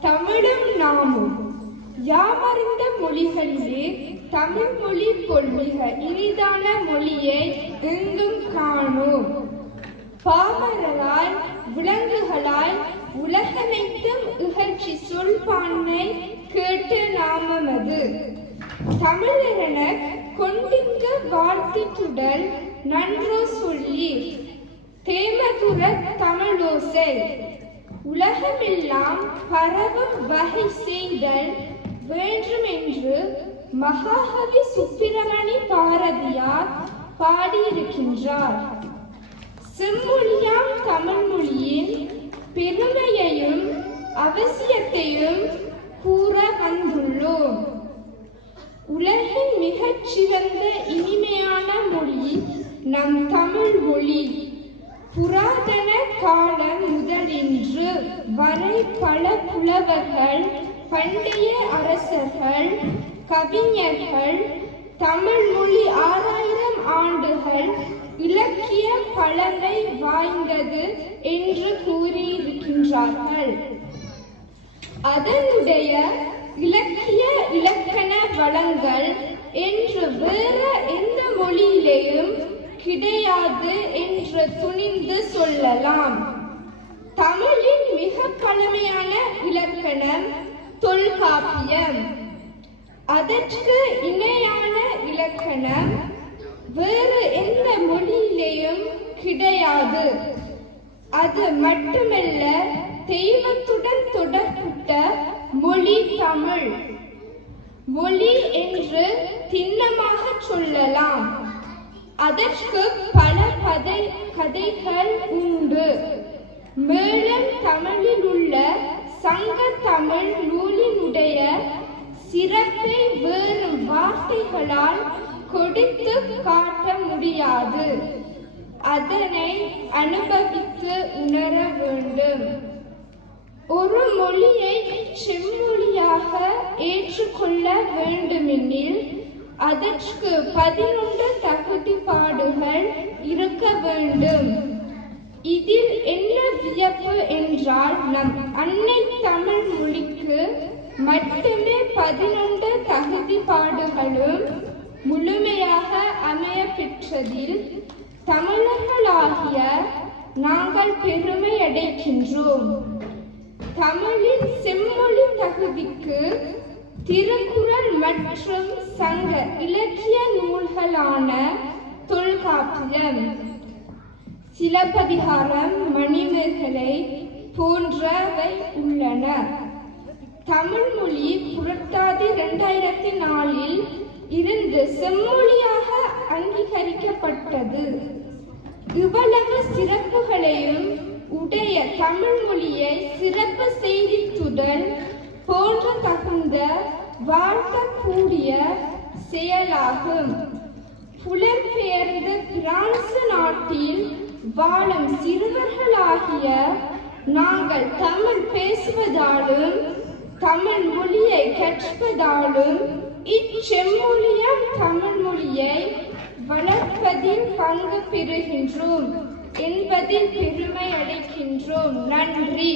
தமிழும் நாமும். யாமறிந்த மொழிகளிலே தமிழ் மொழி கொள்மிக இனிதான மொழியை எங்கும் காணோம். பாமரராய் விலங்குகளாய் உலகனைத்தும் இகழ்ச்சி சொல்பான்மை கேட்ட நாமமது தமிழரென கொண்டிங்க நன்றோ சொல்லி. தேமதுர தமிழோசை. உலகமெல்லாம் பரவும் வகை செய்தல் வேண்டுமென்று மகாகவி சுப்பிரமணி பாரதியார் பாடியிருக்கின்றார். செம்மொழியாம் தமிழ் மொழியின் பெருமையையும் அவசியத்தையும் கூற வந்துள்ளோம். உலகின் மிகச் சிறந்த இனிமையான மொழி நம் தமிழ் புராதன காலம் முதலின்று வரை பல புலவர்கள் பண்டைய அரசர்கள் கவிஞர்கள் தமிழ் மொழி ஆறாயிரம் ஆண்டுகள் இலக்கிய பழமை வாய்ந்தது என்று கூறியிருக்கின்றார்கள். அதனுடைய இலக்கிய இலக்கண வளங்கள் என்று வேற கிடையாது என்று துணிந்து சொல்லலாம். தமிழின் மிக பழமையான இலக்கணம் தொல்காப்பியம். அதற்கு இணையான இலக்கணம் வேறு எந்த மொழியிலேயும் கிடையாது. அது மட்டுமல்ல தெய்வத்துடன் தொடர்புட்ட மொழி தமிழ். மொழி என்று திண்ணமாக சொல்லலாம். அதற்கு பல கதை கதைகள் உண்டு. மேலும் தமிழில் உள்ள சங்க தமிழ் நூலினுடைய சிறப்பை வேறு வார்த்தைகளால் கொடுத்து காட்ட முடியாது. அதனை அனுபவித்து உணர வேண்டும். ஒரு மொழியை செம்மொழியாக ஏற்றுக்கொள்ள வேண்டுமெனில் அதற்கு பதினொன்று தகுதிப்பாடுகள் சிறப்பு என்றால் நம் அன்னை தமிழ் மொழிக்கு மட்டுமே பதினொன்று தகுதிப்பாடுகளும் முழுமையாக அமைய பெற்றதில் தமிழர்களாகிய நாங்கள் பெருமை அடைகின்றோம் தமிழின் செம்மொழி தகுதிக்கு திருக்குறள் மற்றும் சங்க இலக்கிய நூல்களான தொல்காப்பியம் சிலப்பதிகாரம் மணிமேகலை போன்றவை உள்ளன. தமிழ் மொழி புரட்டாதி இரண்டாயிரத்தி நாலில் இருந்து செம்மொழியாக அங்கீகரிக்கப்பட்டது. இவ்வளவு சிறப்புகளையும் உடைய தமிழ் மொழியை சிறப்பு செய்தித்துடன் போன்ற தகுந்த வாழ்த்தக்கூடிய செயலாகும். புலம்பெயர்ந்த வாழும் சிறுவர்களாகிய நாங்கள் தமிழ் பேசுவதாலும் தமிழ் மொழியை கற்பதாலும் இச்செம்மொழியாம் தமிழ் மொழியை வளர்ப்பதில் பங்கு பெறுகின்றோம் என்பதில் பெருமை அடைகின்றோம் நன்றி.